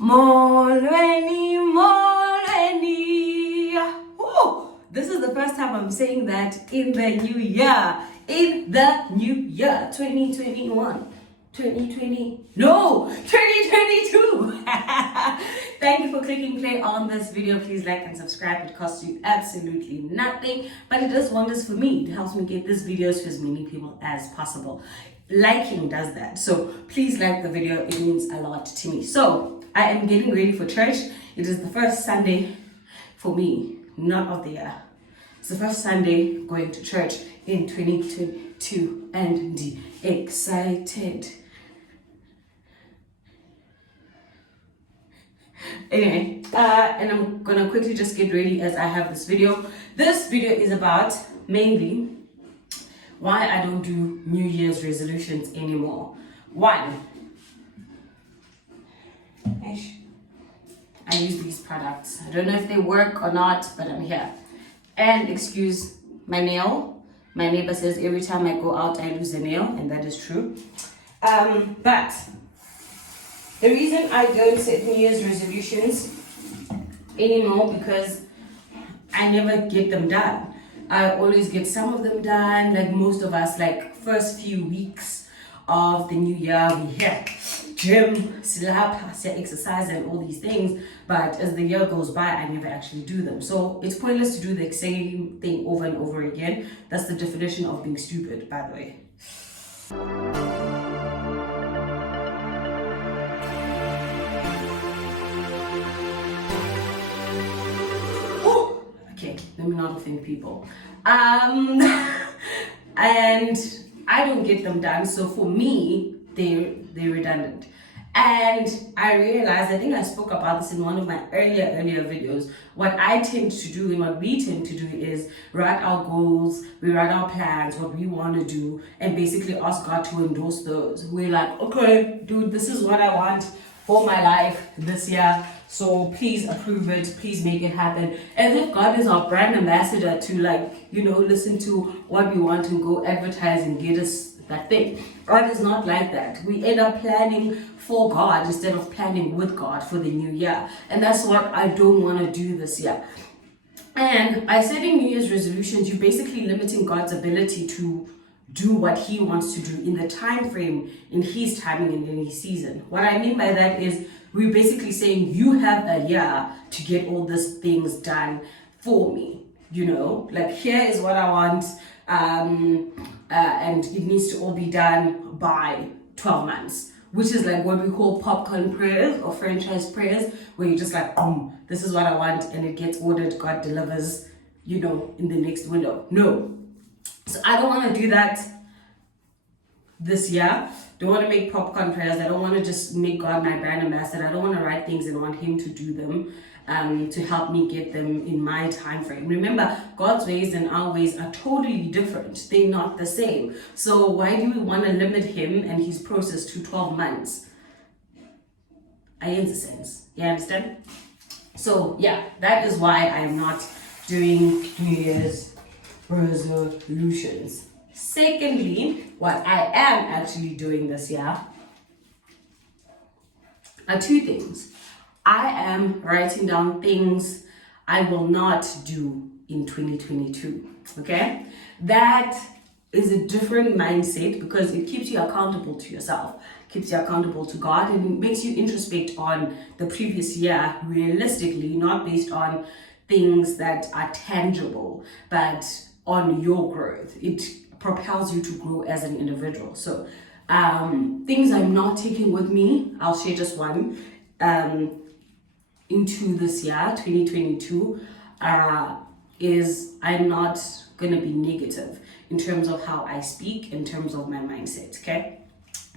Molweni, Molweni. Oh, this is the first time I'm saying that in the new year. In the new year, 2021. 2022. Thank you for clicking play on this video. Please like and subscribe. It costs you absolutely nothing, but it does wonders for me. It helps me get these videos to as many people as possible. Liking does that, so please like the video. It means a lot to me. So I am getting ready for church. It is the first Sunday for me, not of the year. It's the first Sunday going to church in 2022 and excited. Anyway, and I'm gonna quickly just get ready as I have this video. This video is about mainly why I don't do New Year's resolutions anymore. One, I use these products. I don't know if they work or not, but I'm here. And excuse my nail. My neighbor says every time I go out, I lose a nail, and that is true. But the reason I don't set New Year's resolutions anymore because I never get them done. I always get some of them done, like most of us, like first few weeks of the new year, we hit gym, slap, exercise and all these things. But as the year goes by, I never actually do them. So it's pointless to do the same thing over and over again. That's the definition of being stupid, by the way. Let me not offend people. And I don't get them done. So for me, they're redundant. And I realized, I think I spoke about this in one of my earlier videos. What I tend to do and what we tend to do is write our goals, we write our plans, what we want to do, and basically ask God to endorse those. We're like, okay, dude, this is what I want for my life this year. So please approve it, please make it happen. As if God is our brand ambassador to listen to what we want and go advertise and get us that thing. God is not like that. We end up planning for God instead of planning with God for the new year. And that's what I don't want to do this year. And by setting New Year's resolutions, you're basically limiting God's ability to do what he wants to do in the time frame, in his timing and in his season. What I mean by that is we're basically saying you have a year to get all these things done for me. Like here is what I want, and it needs to all be done by 12 months, which is like what we call popcorn prayers or franchise prayers, where you just like, boom, this is what I want, and it gets ordered, God delivers, in the next window. No. So I don't want to do that this year. Don't want to make popcorn prayers. I don't want to just make God my brand ambassador. I don't want to write things and want him to do them, to help me get them in my time frame. Remember, God's ways and our ways are totally different. They're not the same. So why do we want to limit him and his process to 12 months? I in the sense. You understand? So yeah, that is why I am not doing New Year's resolutions. Secondly, what I am actually doing this year are two things. I am writing down things I will not do in 2022. Okay? That is a different mindset because it keeps you accountable to yourself, keeps you accountable to God, and it makes you introspect on the previous year realistically, not based on things that are tangible, but on your growth. It propels you to grow as an individual. So things I'm not taking with me, I'll share just one, into this year 2022, is I'm not gonna be negative in terms of how I speak, in terms of my mindset. Okay,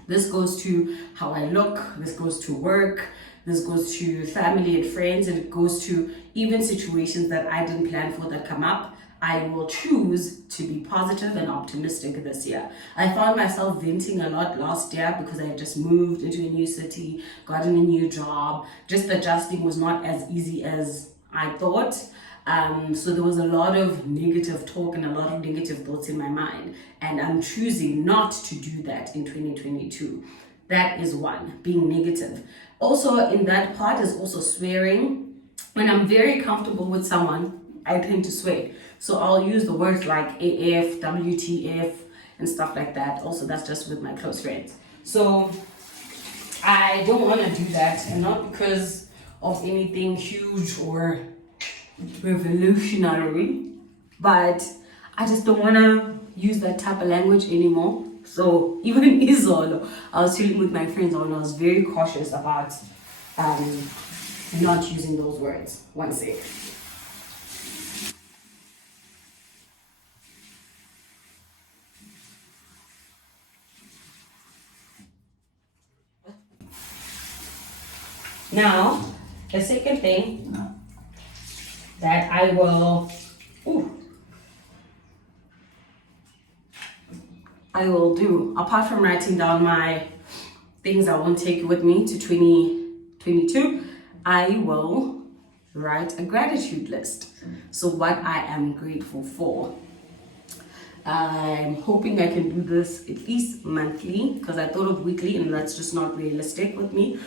this goes to how I look, this goes to work, this goes to family and friends, and it goes to even situations that I didn't plan for that come up. I will choose to be positive and optimistic this year. I found myself venting a lot last year because I had just moved into a new city, gotten a new job. Just adjusting was not as easy as I thought. So there was a lot of negative talk and a lot of negative thoughts in my mind. And I'm choosing not to do that in 2022. That is one, being negative. Also in that part is also swearing. When I'm very comfortable with someone, I tend to swear. So I'll use the words like AF, WTF, and stuff like that. Also, that's just with my close friends. So I don't want to do that, and not because of anything huge or revolutionary, but I just don't want to use that type of language anymore. So even Izolo, I was chilling with my friends and I was very cautious about not using those words. One sec. Now, the second thing that I will do, apart from writing down my things I won't take with me to 2022, I will write a gratitude list. So what I am grateful for. I'm hoping I can do this at least monthly, because I thought of weekly and that's just not realistic with me.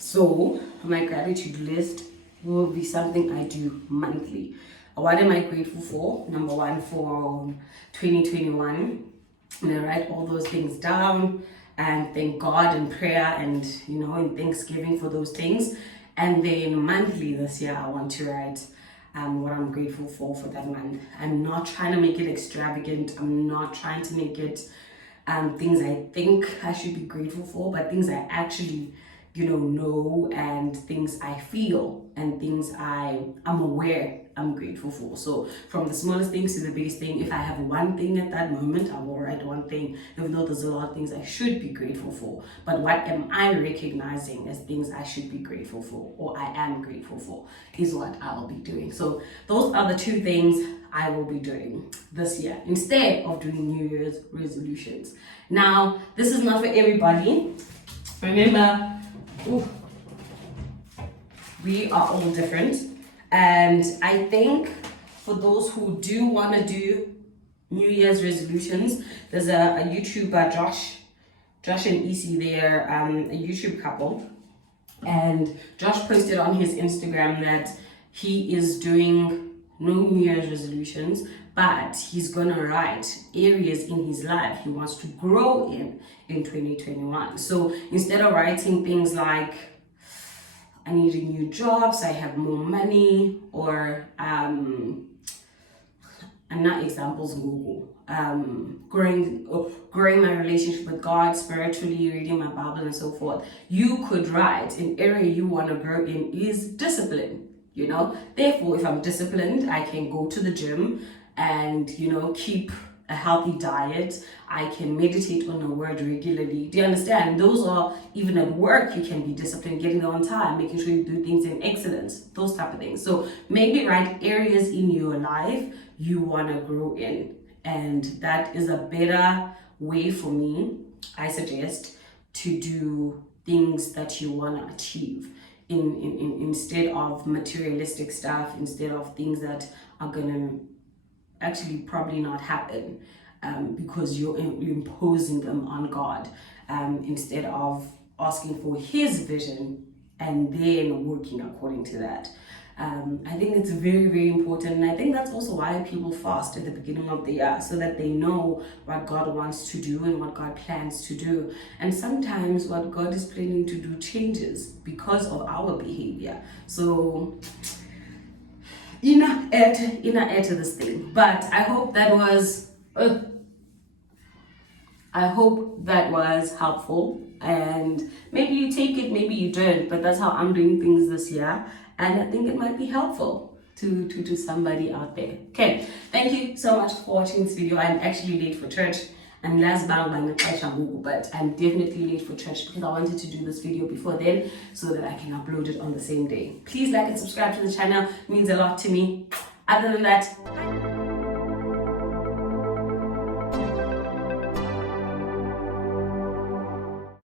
So my gratitude list will be something I do monthly. What am I grateful for? Number one, for 2021. I'm gonna write all those things down and thank God in prayer and in thanksgiving for those things. And then monthly this year, I want to write what I'm grateful for that month. I'm not trying to make it extravagant. I'm not trying to make it things I think I should be grateful for, but things I actually know, and things I feel, and things I'm aware I'm grateful for. So from the smallest things to the biggest thing, if I have one thing at that moment, I will write one thing, even though there's a lot of things I should be grateful for. But what am I recognizing as things I should be grateful for, or I am grateful for, is what I will be doing. So those are the two things I will be doing this year, instead of doing New Year's resolutions. Now, this is not for everybody. Remember, we are all different, and I think for those who do want to do New Year's resolutions, there's a YouTuber, Josh and Isi. They're a YouTube couple, and Josh posted on his Instagram that he is doing no New Year's resolutions, but he's gonna write areas in his life he wants to grow in 2021. So instead of writing things like I need a new job so I have more money, or and not examples Google, growing my relationship with God spiritually, reading my Bible and so forth, you could write an area you want to grow in is discipline. Therefore, if I'm disciplined, I can go to the gym and keep a healthy diet. I can meditate on the word regularly. Do you understand? Those are, even at work, you can be disciplined, getting there on time, making sure you do things in excellence, those type of things. So maybe write areas in your life you want to grow in, and that is a better way for me, I suggest, to do things that you want to achieve instead of materialistic stuff, instead of things that are gonna actually probably not happen because you're imposing them on God, instead of asking for his vision and then working according to that. I think it's very, very important, and I think that's also why people fast at the beginning of the year, so that they know what God wants to do and what God plans to do. And sometimes what God is planning to do changes because of our behavior. So inner air to this thing. But I hope that was helpful, and maybe you take it, maybe you don't, but that's how I'm doing things this year, and I think it might be helpful to somebody out there. Okay, thank you so much for watching this video. I'm actually late for church. I'm last bound by Natasha, but I'm definitely late for church because I wanted to do this video before then so that I can upload it on the same day. Please like and subscribe to the channel. It means a lot to me. Other than that,